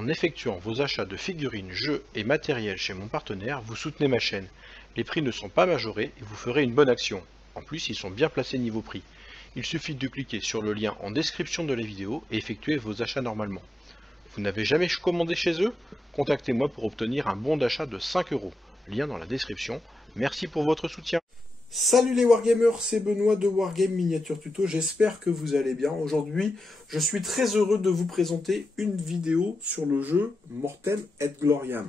En effectuant vos achats de figurines, jeux et matériel chez mon partenaire, vous soutenez ma chaîne. Les prix ne sont pas majorés et vous ferez une bonne action. En plus, ils sont bien placés niveau prix. Il suffit de cliquer sur le lien en description de la vidéo et effectuer vos achats normalement. Vous n'avez jamais commandé chez eux? Contactez-moi pour obtenir un bon d'achat de 5 €. Lien dans la description. Merci pour votre soutien. Salut les Wargamers, c'est Benoît de Wargame Miniature Tuto, j'espère que vous allez bien. Aujourd'hui, je suis très heureux de vous présenter une vidéo sur le jeu Mortem et Gloriam.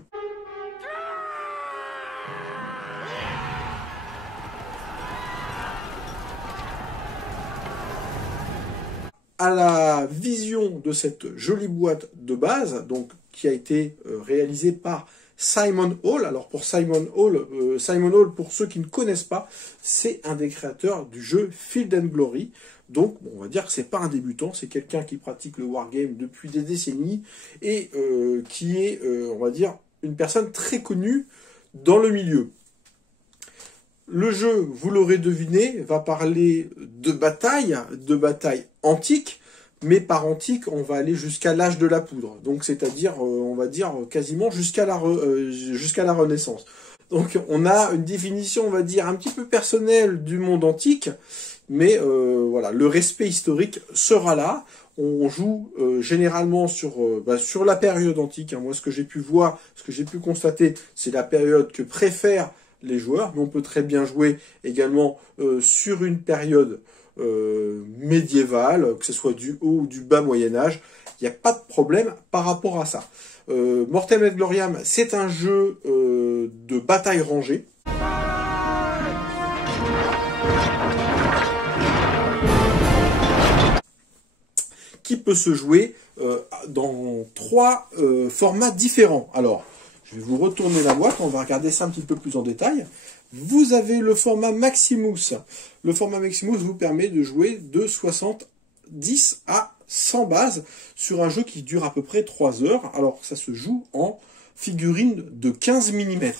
À la vision de cette jolie boîte de base, donc qui a été réalisée par Simon Hall. Alors pour Simon Hall, pour ceux qui ne connaissent pas, c'est un des créateurs du jeu Field and Glory. Donc on va dire que c'est pas un débutant, c'est quelqu'un qui pratique le wargame depuis des décennies et qui est, on va dire, une personne très connue dans le milieu. Le jeu, vous l'aurez deviné, va parler de bataille antique. Mais par antique, on va aller jusqu'à l'âge de la poudre. Donc, c'est-à-dire, on va dire, quasiment jusqu'à la Renaissance. Donc, on a une définition, on va dire, un petit peu personnelle du monde antique. Mais voilà, le respect historique sera là. On joue généralement sur la période antique. Hein. Moi, ce que j'ai pu voir, ce que j'ai pu constater, c'est la période que préfèrent les joueurs. Mais on peut très bien jouer également sur une période médiéval, que ce soit du haut ou du bas Moyen-Âge, il n'y a pas de problème par rapport à ça. Mortem et Gloriam, c'est un jeu de bataille rangée. Qui peut se jouer dans trois formats différents. Alors, je vais vous retourner la boîte, on va regarder ça un petit peu plus en détail. Vous avez le format Maximus. Le format Maximus vous permet de jouer de 70 à 100 bases sur un jeu qui dure à peu près 3 heures. Alors, ça se joue en figurine de 15 mm.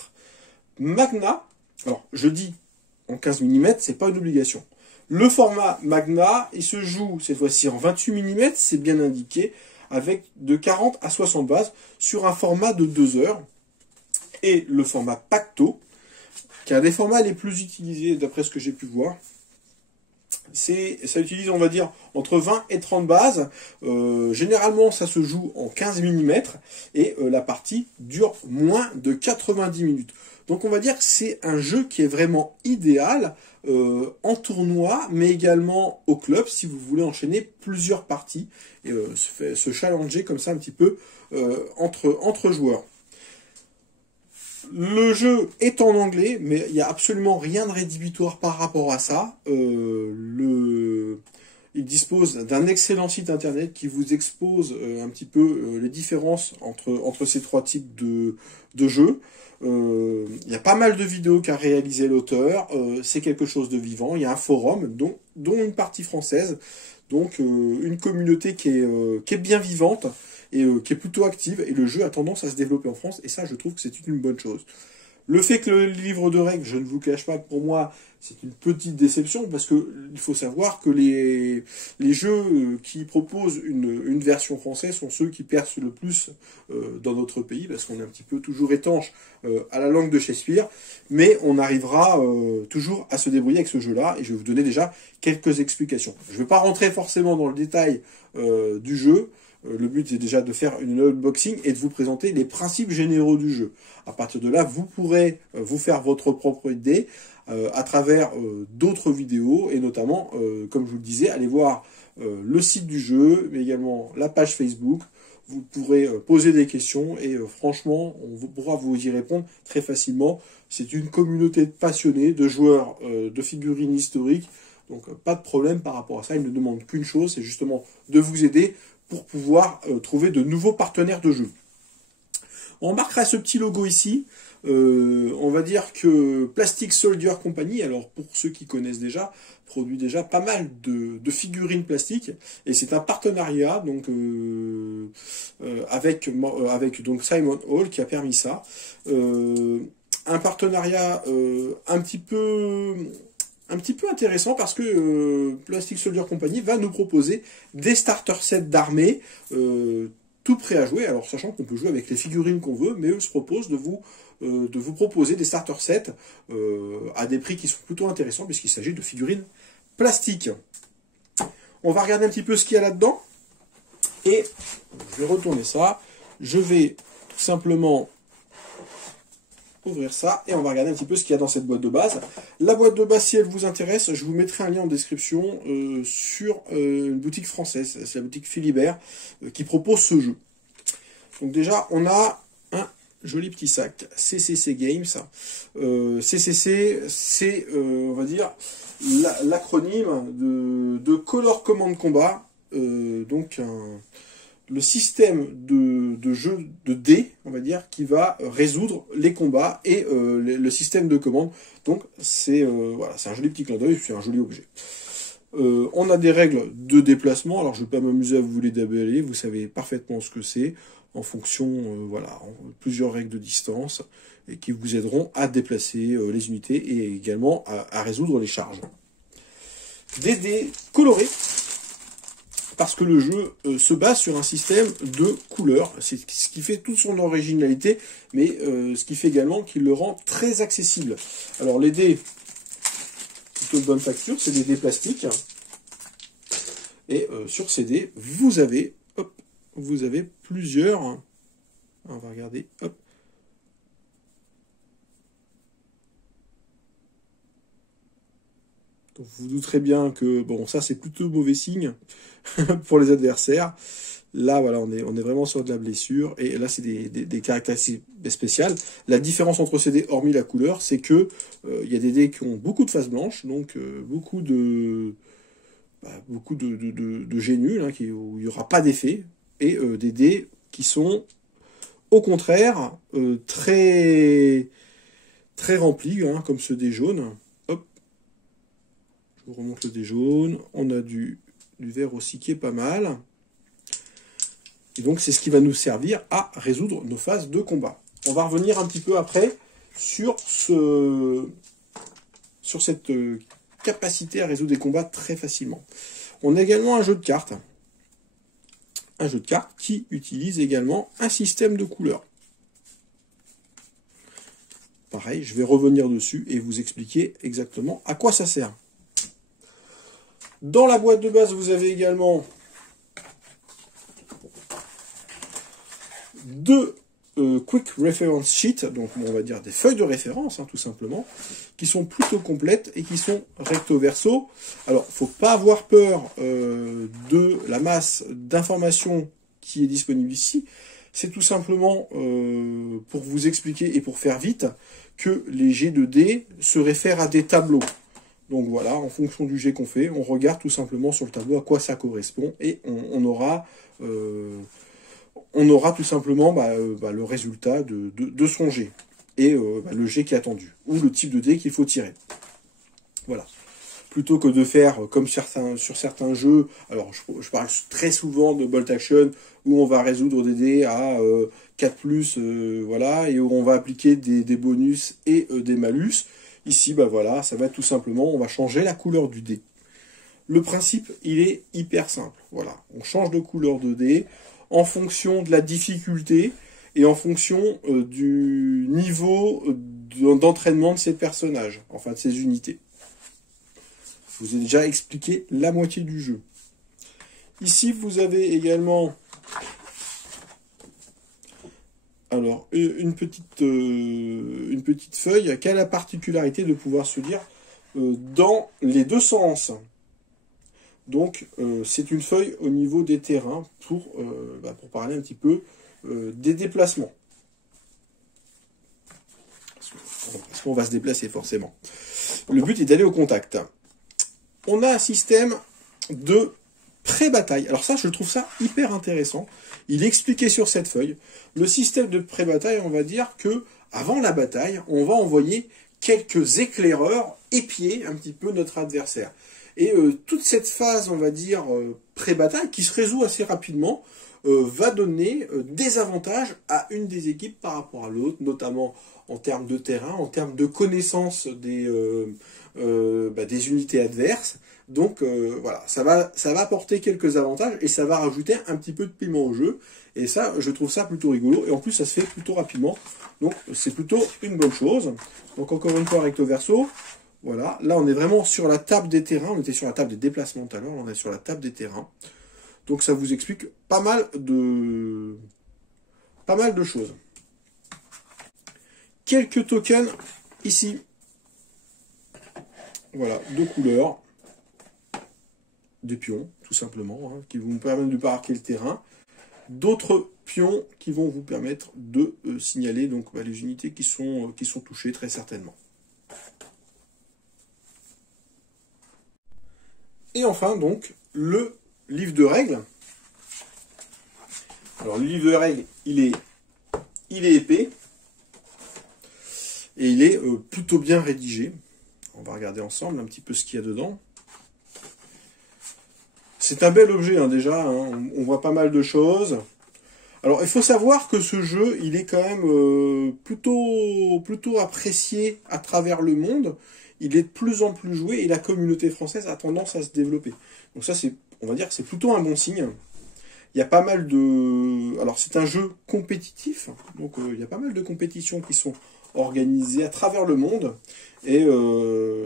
Magna, alors je dis en 15 mm, c'est pas une obligation. Le format Magna, il se joue cette fois-ci en 28 mm, c'est bien indiqué, avec de 40 à 60 bases sur un format de 2 heures. Et le format Pacto, qui est un des formats les plus utilisés d'après ce que j'ai pu voir. Ça utilise, on va dire, entre 20 et 30 bases. Généralement, ça se joue en 15 mm et la partie dure moins de 90 minutes. Donc on va dire que c'est un jeu qui est vraiment idéal en tournoi, mais également au club, si vous voulez enchaîner plusieurs parties et se challenger comme ça un petit peu entre joueurs. Le jeu est en anglais, mais il n'y a absolument rien de rédhibitoire par rapport à ça. Il dispose d'un excellent site internet qui vous expose un petit peu les différences entre ces trois types de jeux. Il y a pas mal de vidéos qu'a réalisé l'auteur. C'est quelque chose de vivant. Il y a un forum, dont une partie française. Donc une communauté qui est bien vivante et qui est plutôt active, et le jeu a tendance à se développer en France, et ça je trouve que c'est une bonne chose. Le fait que le livre de règles, je ne vous cache pas que pour moi, c'est une petite déception, parce que il faut savoir que les jeux qui proposent une version française sont ceux qui percent le plus dans notre pays, parce qu'on est un petit peu toujours étanche à la langue de Shakespeare, mais on arrivera toujours à se débrouiller avec ce jeu-là, et je vais vous donner déjà quelques explications. Je ne vais pas rentrer forcément dans le détail du jeu. Le but est déjà de faire une unboxing et de vous présenter les principes généraux du jeu. À partir de là, vous pourrez vous faire votre propre idée à travers d'autres vidéos, et notamment, comme je vous le disais, allez voir le site du jeu, mais également la page Facebook. Vous pourrez poser des questions et franchement, on pourra vous y répondre très facilement. C'est une communauté de passionnés, de joueurs de figurines historiques, donc pas de problème par rapport à ça. Ils ne demandent qu'une chose, c'est justement de vous aider pour pouvoir trouver de nouveaux partenaires de jeu. On remarquera ce petit logo ici. On va dire que Plastic Soldier Company, alors pour ceux qui connaissent déjà, produit déjà pas mal de figurines plastiques, et c'est un partenariat donc avec donc Simon Hall qui a permis ça. Un partenariat un petit peu intéressant, parce que Plastic Soldier Company va nous proposer des starter sets d'armées tout prêt à jouer, alors sachant qu'on peut jouer avec les figurines qu'on veut, mais eux se proposent de vous proposer des starter sets à des prix qui sont plutôt intéressants, puisqu'il s'agit de figurines plastiques. On va regarder un petit peu ce qu'il y a là-dedans, et je vais retourner ça, je vais tout simplement ouvrir ça, et on va regarder un petit peu ce qu'il y a dans cette boîte de base. La boîte de base, si elle vous intéresse, je vous mettrai un lien en description sur une boutique française, c'est la boutique Philibert, qui propose ce jeu. Donc déjà, on a un joli petit sac CCC Games. CCC, c'est, on va dire, l'acronyme de Color Command Combat, donc le système de jeu de dés, on va dire, qui va résoudre les combats et le système de commande. Donc c'est voilà, c'est un joli petit clin d'œil, c'est un joli objet. On a des règles de déplacement, alors je ne vais pas m'amuser à vous les déballer, vous savez parfaitement ce que c'est, en fonction, voilà, plusieurs règles de distance, et qui vous aideront à déplacer les unités et également à résoudre les charges. Des dés colorés, parce que le jeu se base sur un système de couleurs. C'est ce qui fait toute son originalité, mais ce qui fait également qu'il le rend très accessible. Alors les dés, plutôt de bonne facture, c'est des dés plastiques. Et sur ces dés, vous avez plusieurs. On va regarder, hop. Donc vous vous douterez bien que, bon, ça c'est plutôt mauvais signe pour les adversaires. Là, voilà, on est vraiment sur de la blessure. Et là, c'est des caractéristiques spéciales. La différence entre ces dés, hormis la couleur, c'est que y a des dés qui ont beaucoup de faces blanches, donc beaucoup de jets nuls, hein, où il n'y aura pas d'effet, et des dés qui sont, au contraire, très remplis, hein, comme ce dé jaune. Hop, je vous remonte le dé jaune. On a du vert aussi qui est pas mal. Et donc c'est ce qui va nous servir à résoudre nos phases de combat. On va revenir un petit peu après sur cette capacité à résoudre des combats très facilement. On a également un jeu de cartes. Un jeu de cartes qui utilise également un système de couleurs. Pareil, je vais revenir dessus et vous expliquer exactement à quoi ça sert. Dans la boîte de base, vous avez également deux Quick Reference Sheets, donc on va dire des feuilles de référence, hein, tout simplement, qui sont plutôt complètes et qui sont recto verso. Alors, faut pas avoir peur de la masse d'informations qui est disponible ici. C'est tout simplement pour vous expliquer et pour faire vite que les jets de dés se réfèrent à des tableaux. Donc voilà, en fonction du jet qu'on fait, on regarde tout simplement sur le tableau à quoi ça correspond et on aura tout simplement le résultat de son jet et le jet qui est attendu ou le type de dé qu'il faut tirer. Voilà. Plutôt que de faire comme sur certains jeux, alors je parle très souvent de Bolt Action où on va résoudre des dés à 4+, voilà, et où on va appliquer des bonus et des malus. Ici, voilà, ça va tout simplement, on va changer la couleur du dé. Le principe, il est hyper simple. Voilà, on change de couleur de dé en fonction de la difficulté et en fonction du niveau d'entraînement de ces personnages, enfin de ces unités. Je vous ai déjà expliqué la moitié du jeu. Ici, vous avez également alors une petite feuille qui a la particularité de pouvoir se lire dans les deux sens. Donc, c'est une feuille au niveau des terrains pour parler un petit peu des déplacements. Parce qu'on va se déplacer forcément. Le but est d'aller au contact. On a un système de pré-bataille. Alors ça, je trouve ça hyper intéressant. Il est expliqué sur cette feuille. Le système de pré-bataille, on va dire que avant la bataille, on va envoyer quelques éclaireurs épier un petit peu notre adversaire. Et toute cette phase, on va dire, pré-bataille, qui se résout assez rapidement, va donner des avantages à une des équipes par rapport à l'autre, notamment en termes de terrain, en termes de connaissance des unités adverses. Donc voilà, ça va apporter quelques avantages et ça va rajouter un petit peu de piment au jeu. Et ça, je trouve ça plutôt rigolo. Et en plus, ça se fait plutôt rapidement. Donc c'est plutôt une bonne chose. Donc encore une fois, recto verso. Voilà, là on est vraiment sur la table des terrains. On était sur la table des déplacements tout à l'heure. On est sur la table des terrains. Donc ça vous explique pas mal de choses. Quelques tokens ici. Voilà, deux couleurs. Des pions, tout simplement, qui vont vous permettre de marquer le terrain. D'autres pions qui vont vous permettre de signaler donc, les unités qui sont touchées très certainement. Et enfin donc le livre de règles. Alors le livre de règles, il est épais et il est plutôt bien rédigé. On va regarder ensemble un petit peu ce qu'il y a dedans. C'est un bel objet déjà, on voit pas mal de choses. Alors il faut savoir que ce jeu, il est quand même plutôt apprécié à travers le monde. Il est de plus en plus joué et la communauté française a tendance à se développer. Donc ça, on va dire que c'est plutôt un bon signe. Il y a pas mal de... Alors c'est un jeu compétitif, donc il y a pas mal de compétitions qui sont organisées à travers le monde. Et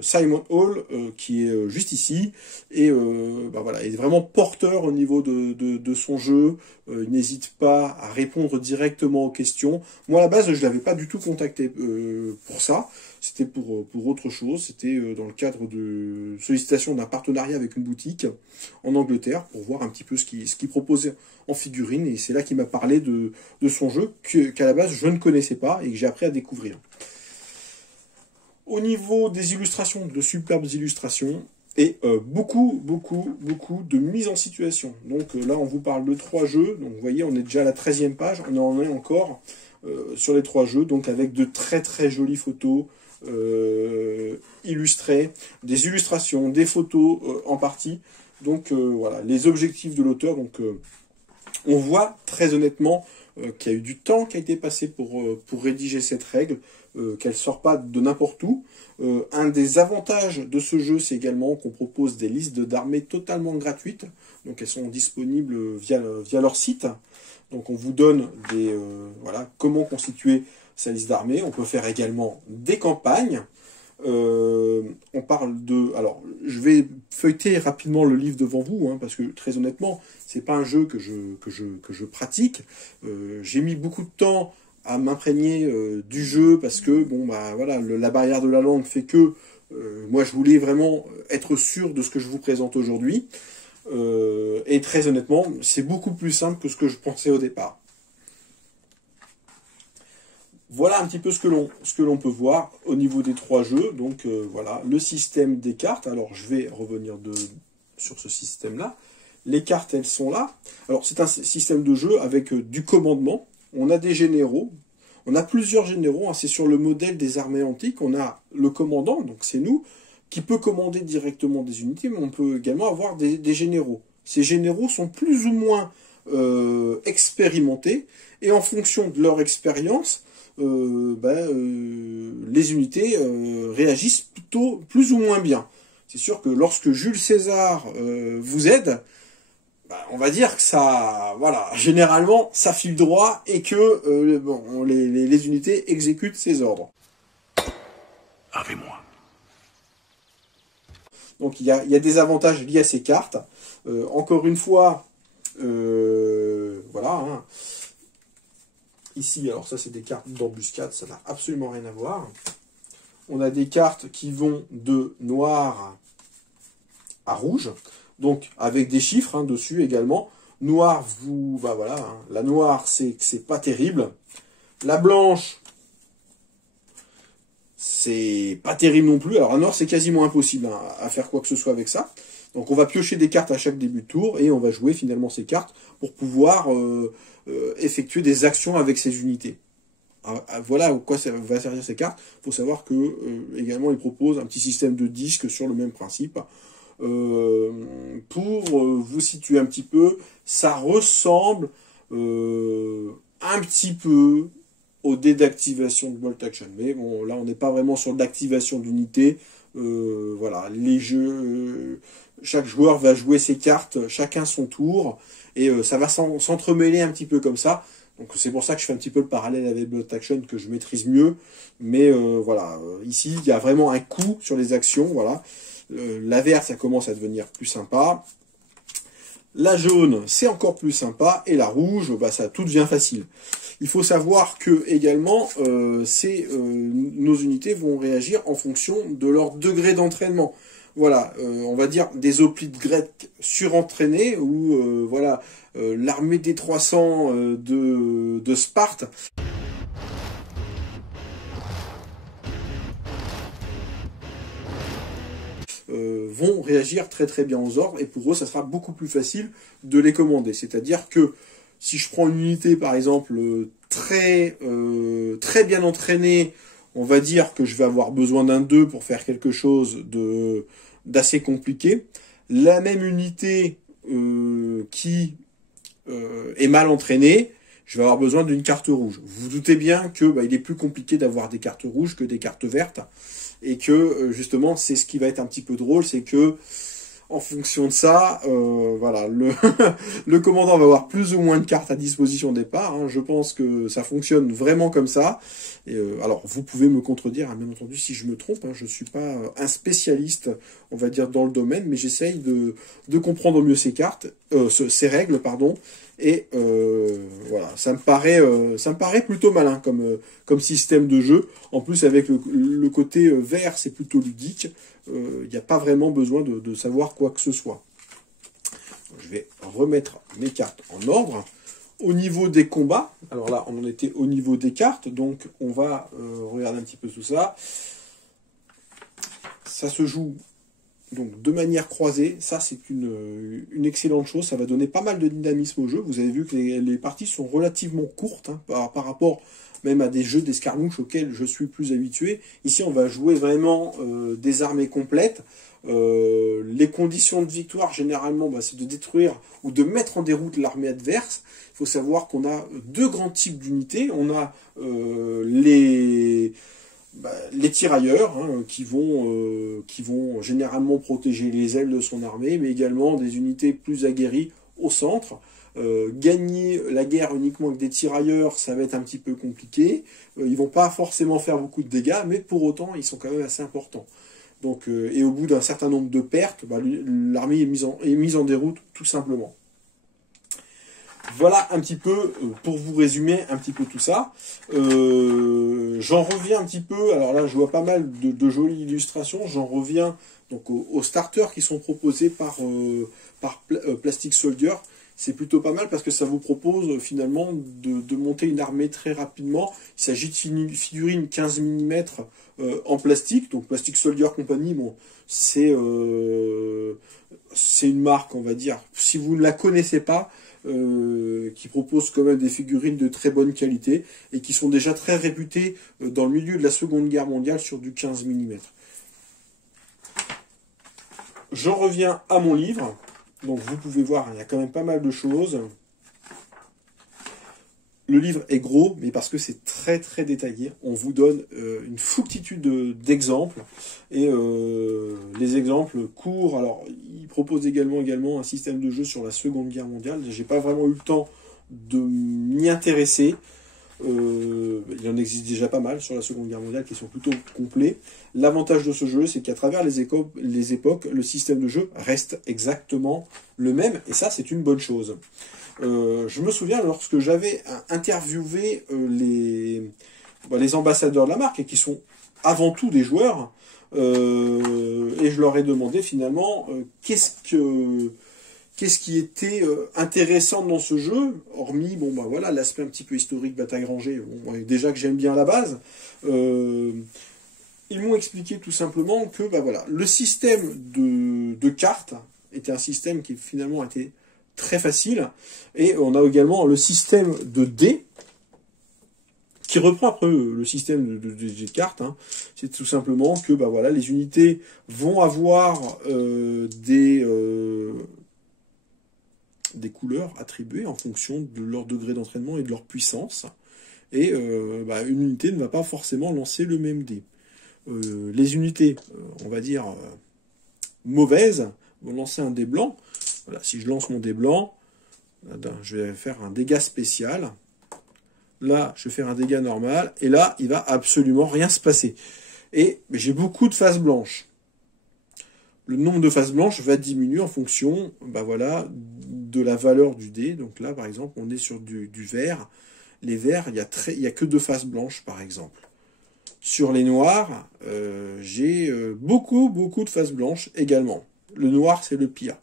Simon Hall, qui est juste ici, et voilà, il est vraiment porteur au niveau de son jeu. Il n'hésite pas à répondre directement aux questions. Moi, à la base, je ne l'avais pas du tout contacté pour ça. C'était pour autre chose. C'était dans le cadre de sollicitation d'un partenariat avec une boutique en Angleterre pour voir un petit peu ce qu'il proposait en figurine. Et c'est là qu'il m'a parlé de son jeu qu'à la base, je ne connaissais pas et que j'ai appris à découvrir. Au niveau des illustrations, de superbes illustrations, et beaucoup de mise en situation. Donc là, on vous parle de 3 jeux. Donc vous voyez, on est déjà à la 13e page. On en est encore sur les 3 jeux, donc avec de très très jolies photos illustrées, des illustrations, des photos en partie. Donc voilà, les objectifs de l'auteur. Donc on voit très honnêtement qu'il y a eu du temps qui a été passé pour rédiger cette règle, qu'elle ne sort pas de n'importe où. Un des avantages de ce jeu, c'est également qu'on propose des listes d'armées totalement gratuites. Donc elles sont disponibles via leur site. Donc on vous donne comment constituer sa liste d'armées. On peut faire également des campagnes. On parle de... Alors, je vais feuilleter rapidement le livre devant vous, parce que très honnêtement, c'est pas un jeu que je pratique. J'ai mis beaucoup de temps à m'imprégner du jeu parce que la barrière de la langue fait que moi je voulais vraiment être sûr de ce que je vous présente aujourd'hui. Et très honnêtement, c'est beaucoup plus simple que ce que je pensais au départ. Voilà un petit peu ce que l'on peut voir au niveau des 3 jeux. Donc voilà, le système des cartes. Alors je vais revenir sur ce système-là. Les cartes, elles sont là. Alors c'est un système de jeu avec du commandement. On a des généraux. On a plusieurs généraux. C'est sur le modèle des armées antiques. On a le commandant, donc c'est nous, qui peut commander directement des unités, mais on peut également avoir des généraux. Ces généraux sont plus ou moins expérimentés. Et en fonction de leur expérience, les unités réagissent plutôt plus ou moins bien. C'est sûr que lorsque Jules César vous aide, on va dire que ça, généralement, ça file droit et que les unités exécutent ses ordres. Avez-moi. Donc il y a des avantages liés à ces cartes. Encore une fois, Ici, alors ça c'est des cartes d'embuscade, ça n'a absolument rien à voir. On a des cartes qui vont de noir à rouge, donc avec des chiffres dessus également. Noir, la noire c'est pas terrible. La blanche, c'est pas terrible non plus. Alors la noire c'est quasiment impossible à faire quoi que ce soit avec ça. Donc on va piocher des cartes à chaque début de tour et on va jouer finalement ces cartes pour pouvoir effectuer des actions avec ces unités. Voilà à quoi ça va servir ces cartes. Il faut savoir que également ils proposent un petit système de disques sur le même principe. Pour vous situer un petit peu, ça ressemble un petit peu au dé d'activation de Bolt Action. Mais bon, là, on n'est pas vraiment sur de l'activation d'unité. Voilà, les jeux, chaque joueur va jouer ses cartes, chacun son tour, et ça va s'entremêler un petit peu comme ça. Donc c'est pour ça que je fais un petit peu le parallèle avec Bolt Action, que je maîtrise mieux. Mais voilà, ici, il y a vraiment un coup sur les actions. Voilà, la verte, ça commence à devenir plus sympa. La jaune, c'est encore plus sympa. Et la rouge, bah, ça tout devient facile. Il faut savoir que également, nos unités vont réagir en fonction de leur degré d'entraînement. Voilà, on va dire des hoplites grecs surentraînés ou voilà, l'armée des 300 de Sparte. Vont réagir très très bien aux ordres et pour eux ça sera beaucoup plus facile de les commander. C'est-à-dire que si je prends une unité par exemple très bien entraînée, on va dire que je vais avoir besoin d'un 2 pour faire quelque chose d'assez compliqué. La même unité qui est mal entraînée, je vais avoir besoin d'une carte rouge. Vous vous doutez bien que il est plus compliqué d'avoir des cartes rouges que des cartes vertes. Et que justement c'est ce qui va être un petit peu drôle, c'est que en fonction de ça, voilà, le commandant va avoir plus ou moins de cartes à disposition au départ. Hein. Je pense que ça fonctionne vraiment comme ça. Et, alors vous pouvez me contredire, hein, bien entendu, si je me trompe. Hein, je ne suis pas un spécialiste, on va dire, dans le domaine, mais j'essaye de comprendre au mieux ces cartes, ces règles, pardon. Et voilà, ça me paraît plutôt malin comme système de jeu. En plus, avec le côté vert, c'est plutôt ludique. Il n'y a pas vraiment besoin de savoir quoi que ce soit. Je vais remettre mes cartes en ordre. Au niveau des combats, alors là, on en était au niveau des cartes, donc on va regarder un petit peu tout ça. Ça se joue donc de manière croisée, ça c'est une excellente chose, ça va donner pas mal de dynamisme au jeu. Vous avez vu que les parties sont relativement courtes hein, par rapport même à des jeux d'escarmouche auxquels je suis plus habitué. Ici on va jouer vraiment des armées complètes. Les conditions de victoire généralement c'est de détruire ou de mettre en déroute l'armée adverse. Il faut savoir qu'on a deux grands types d'unités. On a les tirailleurs hein, qui vont généralement protéger les ailes de son armée, mais également des unités plus aguerries au centre. Gagner la guerre uniquement avec des tirailleurs, ça va être un petit peu compliqué. Ils vont pas forcément faire beaucoup de dégâts, mais pour autant, ils sont quand même assez importants. Donc, et au bout d'un certain nombre de pertes, l'armée est mise en déroute, tout simplement. Voilà un petit peu pour vous résumer un petit peu tout ça. J'en reviens un petit peu. Alors là, je vois pas mal de jolies illustrations. J'en reviens donc aux starters qui sont proposés par Plastic Soldier. C'est plutôt pas mal parce que ça vous propose finalement de monter une armée très rapidement. Il s'agit de figurines 15 mm en plastique. Donc Plastic Soldier Company, bon, c'est une marque, on va dire, si vous ne la connaissez pas, qui propose quand même des figurines de très bonne qualité et qui sont déjà très réputées dans le milieu de la Seconde Guerre mondiale sur du 15 mm. J'en reviens à mon livre. Donc vous pouvez voir, il y a quand même pas mal de choses. Le livre est gros, mais parce que c'est très très détaillé. On vous donne une foultitude d'exemples. Et les exemples courts. Alors, il propose également un système de jeu sur la Seconde Guerre mondiale. J'ai pas vraiment eu le temps de m'y intéresser. Il en existe déjà pas mal sur la Seconde Guerre mondiale qui sont plutôt complets. L'avantage de ce jeu, c'est qu'à travers les époques, le système de jeu reste exactement le même. Et ça, c'est une bonne chose. Je me souviens lorsque j'avais interviewé les ambassadeurs de la marque, et qui sont avant tout des joueurs, et je leur ai demandé finalement qu'est-ce qui était intéressant dans ce jeu, hormis voilà, l'aspect un petit peu historique Bataille-Rangers, déjà que j'aime bien à la base. Ils m'ont expliqué tout simplement que voilà, le système de cartes était un système qui finalement était très facile, et on a également le système de dés qui reprend après le système de cartes. Hein. C'est tout simplement que voilà, les unités vont avoir des couleurs attribuées en fonction de leur degré d'entraînement et de leur puissance. Et une unité ne va pas forcément lancer le même dé. Les unités, on va dire, mauvaises, vont lancer un dé blanc. Voilà, si je lance mon dé blanc, je vais faire un dégât spécial. Là, je vais faire un dégât normal. Et là, il va absolument rien se passer. Et j'ai beaucoup de faces blanches. Le nombre de faces blanches va diminuer en fonction de la valeur du dé. Donc là, par exemple, on est sur du vert. Les verts, il y a que 2 faces blanches, par exemple. Sur les noirs, j'ai beaucoup de faces blanches également. Le noir, c'est le pire.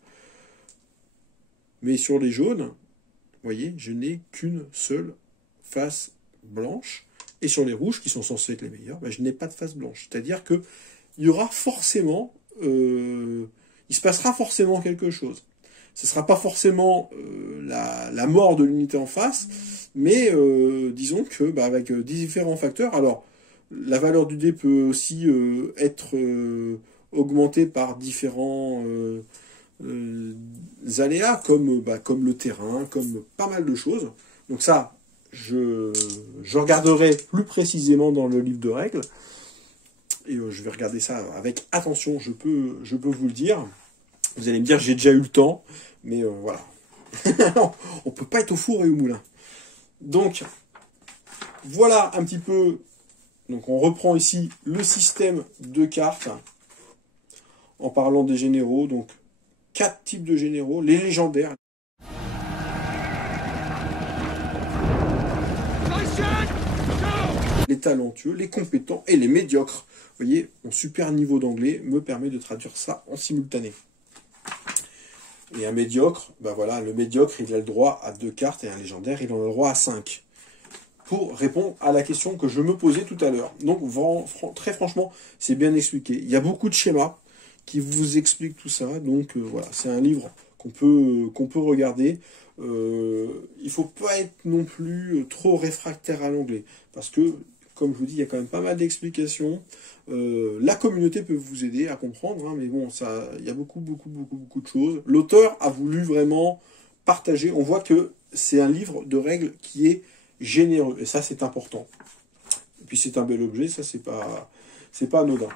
Mais sur les jaunes, vous voyez, je n'ai qu'une seule face blanche. Et sur les rouges, qui sont censés être les meilleurs, je n'ai pas de face blanche. C'est-à-dire que il y aura forcément, il se passera forcément quelque chose. Ce ne sera pas forcément la mort de l'unité en face, mais disons que avec différents facteurs. Alors, la valeur du dé peut aussi être augmentée par différents aléas, comme le terrain, comme pas mal de choses. Donc ça, je regarderai plus précisément dans le livre de règles. Et je vais regarder ça avec attention, je peux vous le dire. Vous allez me dire, j'ai déjà eu le temps, mais voilà. On peut pas être au four et au moulin. Donc, voilà un petit peu. Donc, on reprend ici le système de cartes en parlant des généraux. Donc, 4 types de généraux. Les légendaires. Les talentueux, les compétents et les médiocres. Vous voyez, mon super niveau d'anglais me permet de traduire ça en simultané. Et un médiocre, le médiocre, il a le droit à 2 cartes, et un légendaire, il en a le droit à 5. Pour répondre à la question que je me posais tout à l'heure. Donc, très franchement, c'est bien expliqué. Il y a beaucoup de schémas qui vous expliquent tout ça. Donc, voilà, c'est un livre qu'on peut regarder. Il ne faut pas être non plus trop réfractaire à l'anglais. Parce que, comme je vous dis, il y a quand même pas mal d'explications. La communauté peut vous aider à comprendre, mais bon, il y a beaucoup de choses. L'auteur a voulu vraiment partager. On voit que c'est un livre de règles qui est généreux, et ça c'est important. Et puis c'est un bel objet, ça c'est pas anodin.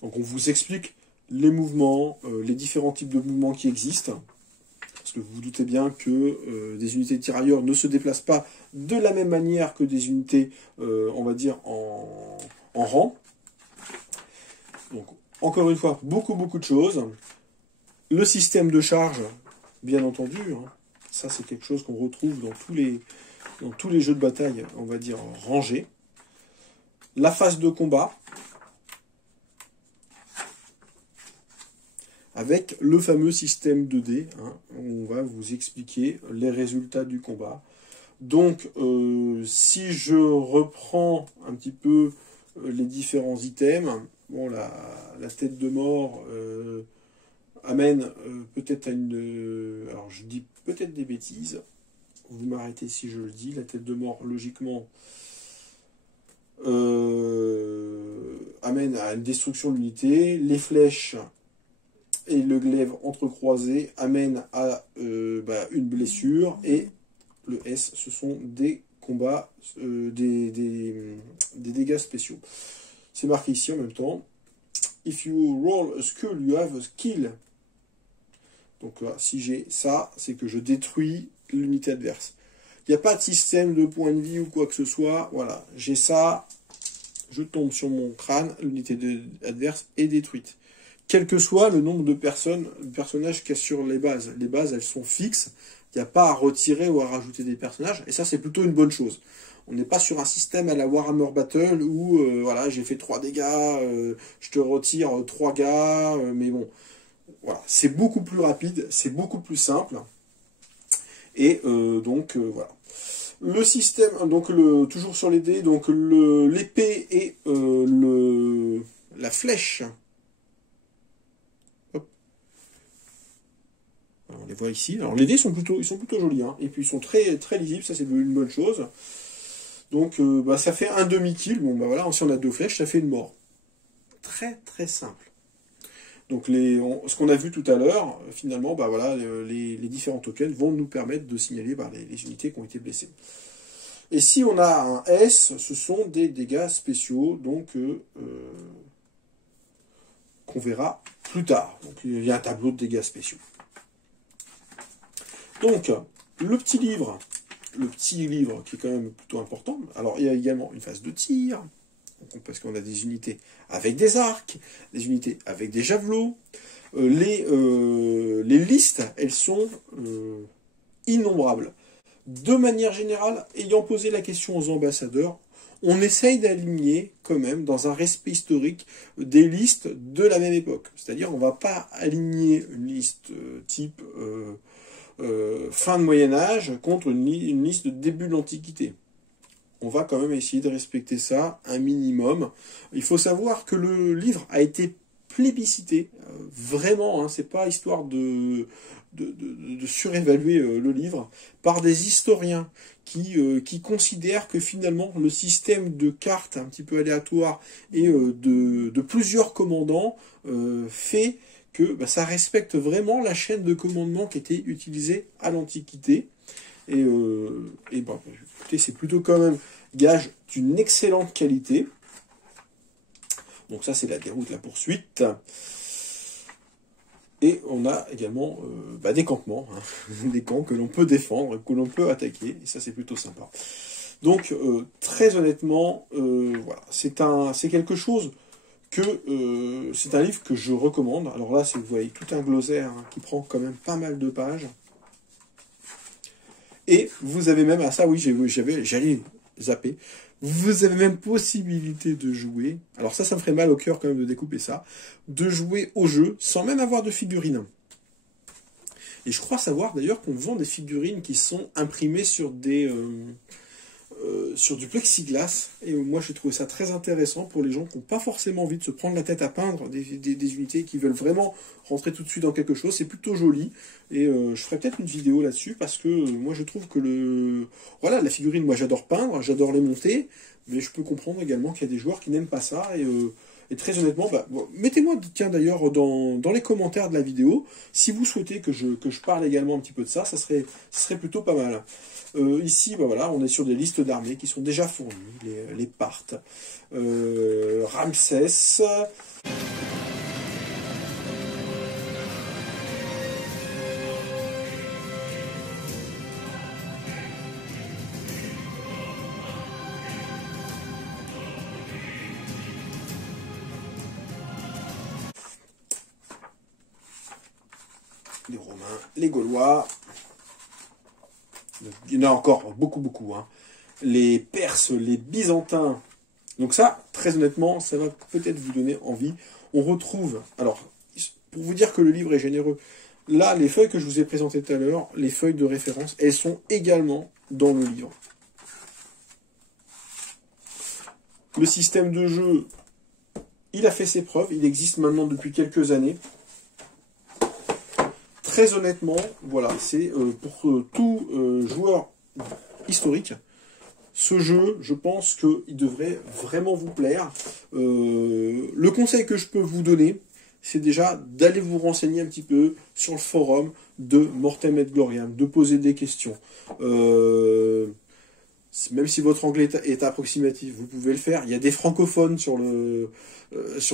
Donc on vous explique les mouvements, les différents types de mouvements qui existent. Parce que vous vous doutez bien que des unités de tirailleurs ne se déplacent pas de la même manière que des unités, on va dire, en rang. Donc, encore une fois, beaucoup de choses. Le système de charge, bien entendu, ça c'est quelque chose qu'on retrouve dans tous les jeux de bataille, on va dire, rangés. La phase de combat, avec le fameux système 2D, on va vous expliquer les résultats du combat. Donc, si je reprends un petit peu les différents items, bon, la tête de mort amène peut-être à une... alors, je dis peut-être des bêtises, vous m'arrêtez si je le dis. La tête de mort, logiquement, amène à une destruction de l'unité. Les flèches et le glaive entrecroisé amènent à une blessure. Et le S, ce sont des combats, des dégâts spéciaux. C'est marqué ici en même temps. If you roll a skull, you have a skill. Donc là, si j'ai ça, c'est que je détruis l'unité adverse. Il n'y a pas de système de points de vie ou quoi que ce soit. Voilà, j'ai ça, je tombe sur mon crâne, l'unité adverse est détruite. Quel que soit le nombre de personnages qu'il y a sur les bases. Les bases, elles sont fixes. Il n'y a pas à retirer ou à rajouter des personnages. Et ça, c'est plutôt une bonne chose. On n'est pas sur un système à la Warhammer Battle où, voilà, j'ai fait 3 dégâts, je te retire 3 gars, mais bon. Voilà, c'est beaucoup plus rapide, c'est beaucoup plus simple. Et donc, voilà. Le système, donc toujours sur les dés, donc l'épée et la flèche. Hop. Alors, on les voit ici. Alors les dés sont plutôt jolis, et puis ils sont très lisibles, ça c'est une bonne chose. Donc ça fait un demi-kill. Bon voilà, si on a 2 flèches, ça fait une mort. Très simple. Donc ce qu'on a vu tout à l'heure, finalement, bah voilà, les différents tokens vont nous permettre de signaler les unités qui ont été blessées. Et si on a un S, ce sont des dégâts spéciaux, donc qu'on verra plus tard. Donc il y a un tableau de dégâts spéciaux. Donc le petit livre qui est quand même plutôt important. Alors il y a également une phase de tir, parce qu'on a des unités avec des arcs, des unités avec des javelots. Les listes, elles sont innombrables. De manière générale, ayant posé la question aux ambassadeurs, on essaye d'aligner quand même, dans un respect historique, des listes de la même époque. C'est-à-dire, on ne va pas aligner une liste type fin de Moyen-Âge contre une liste de début de l'Antiquité. On va quand même essayer de respecter ça un minimum. Il faut savoir que le livre a été plébiscité, vraiment, hein, c'est pas histoire de surévaluer le livre, par des historiens qui considèrent que finalement le système de cartes un petit peu aléatoire et de plusieurs commandants fait que ça respecte vraiment la chaîne de commandement qui était utilisée à l'Antiquité. Et écoutez, c'est plutôt quand même gage d'une excellente qualité. Donc ça, c'est la déroute, la poursuite. Et on a également des campements, hein, des camps que l'on peut défendre, que l'on peut attaquer, et ça c'est plutôt sympa. Donc très honnêtement, voilà, c'est quelque chose que c'est un livre que je recommande. Alors là, vous voyez tout un glossaire hein, qui prend quand même pas mal de pages. Et vous avez même, j'allais zapper, vous avez même possibilité de jouer, alors ça me ferait mal au cœur quand même de découper ça, de jouer au jeu sans même avoir de figurines. Et je crois savoir d'ailleurs qu'on vend des figurines qui sont imprimées sur sur du plexiglas, et moi j'ai trouvé ça très intéressant pour les gens qui n'ont pas forcément envie de se prendre la tête à peindre des unités, qui veulent vraiment rentrer tout de suite dans quelque chose. C'est plutôt joli, et je ferai peut-être une vidéo là-dessus, parce que moi je trouve que la figurine, moi j'adore peindre, j'adore les monter, mais je peux comprendre également qu'il y a des joueurs qui n'aiment pas ça, et très honnêtement, mettez-moi tiens d'ailleurs dans les commentaires de la vidéo, si vous souhaitez que je parle également un petit peu de ça, ça serait plutôt pas mal. Ici, on est sur des listes d'armées qui sont déjà fournies, les Parthes, Ramsès, les Romains, les Gaulois. Il y en a encore beaucoup, hein. Les Perses, les Byzantins. Donc ça, très honnêtement, ça va peut-être vous donner envie. On retrouve, alors, pour vous dire que le livre est généreux, là, les feuilles que je vous ai présentées tout à l'heure, les feuilles de référence, elles sont également dans le livre. Le système de jeu, il a fait ses preuves, il existe maintenant depuis quelques années. Très honnêtement, voilà, c'est pour tout joueur historique, ce jeu, je pense qu'il devrait vraiment vous plaire. Le conseil que je peux vous donner, c'est déjà d'aller vous renseigner un petit peu sur le forum de Mortem et Gloriam, de poser des questions. Même si votre anglais est approximatif, vous pouvez le faire. Il y a des francophones sur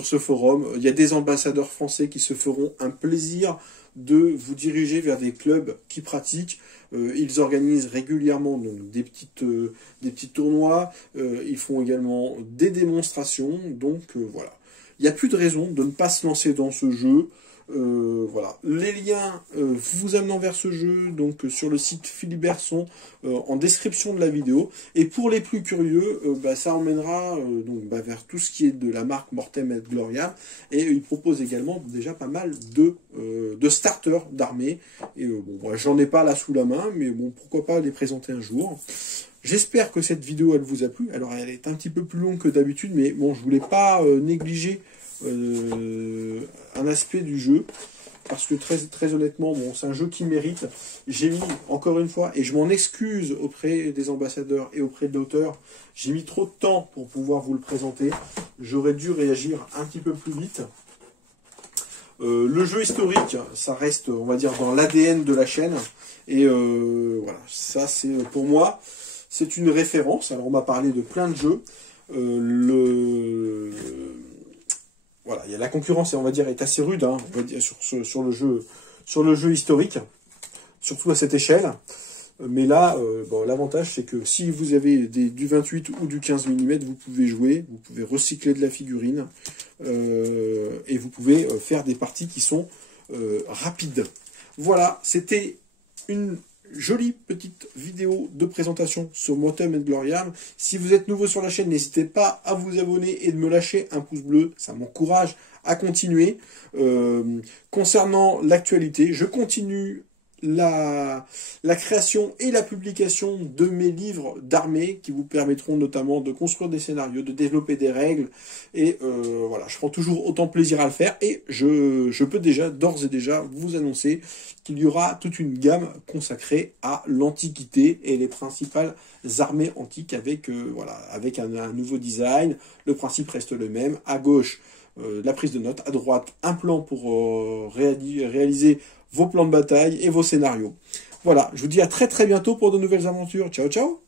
ce forum. Il y a des ambassadeurs français qui se feront un plaisir de vous diriger vers des clubs qui pratiquent. Ils organisent régulièrement donc, des petits tournois. Ils font également des démonstrations. Donc voilà. Il n'y a plus de raison de ne pas se lancer dans ce jeu. Voilà. Les liens vous amenant vers ce jeu donc sur le site Philibert sont en description de la vidéo. Et pour les plus curieux, ça emmènera vers tout ce qui est de la marque Mortem et Gloriam. Et il propose également déjà pas mal de starters d'armées. Et j'en ai pas là sous la main, mais bon, pourquoi pas les présenter un jour. J'espère que cette vidéo elle vous a plu. Alors elle est un petit peu plus longue que d'habitude, mais bon, je voulais pas négliger un aspect du jeu, parce que très honnêtement, c'est un jeu qui mérite. J'ai mis, encore une fois, et je m'en excuse auprès des ambassadeurs et auprès de l'auteur, j'ai mis trop de temps pour pouvoir vous le présenter. J'aurais dû réagir un petit peu plus vite. Le jeu historique, ça reste, on va dire, dans l'ADN de la chaîne. Et voilà, ça c'est pour moi, c'est une référence. Alors on m'a parlé de plein de jeux. Voilà, il y a la concurrence, on va dire, est assez rude, hein, on va dire, sur le jeu historique, surtout à cette échelle. Mais là, bon, l'avantage, c'est que si vous avez du 28 ou du 15 mm, vous pouvez jouer, vous pouvez recycler de la figurine, et vous pouvez faire des parties qui sont rapides. Voilà, c'était une jolie petite vidéo de présentation sur Motum and Gloriam. Si vous êtes nouveau sur la chaîne, n'hésitez pas à vous abonner et de me lâcher un pouce bleu, ça m'encourage à continuer. Concernant l'actualité, je continue la création et la publication de mes livres d'armée qui vous permettront notamment de construire des scénarios, de développer des règles et voilà, je prends toujours autant plaisir à le faire et je peux déjà, d'ores et déjà, vous annoncer qu'il y aura toute une gamme consacrée à l'Antiquité et les principales armées antiques avec, voilà, avec un nouveau design. Le principe reste le même, à gauche la prise de notes, à droite un plan pour réaliser vos plans de bataille et vos scénarios. Voilà, je vous dis à très très bientôt pour de nouvelles aventures. Ciao ciao.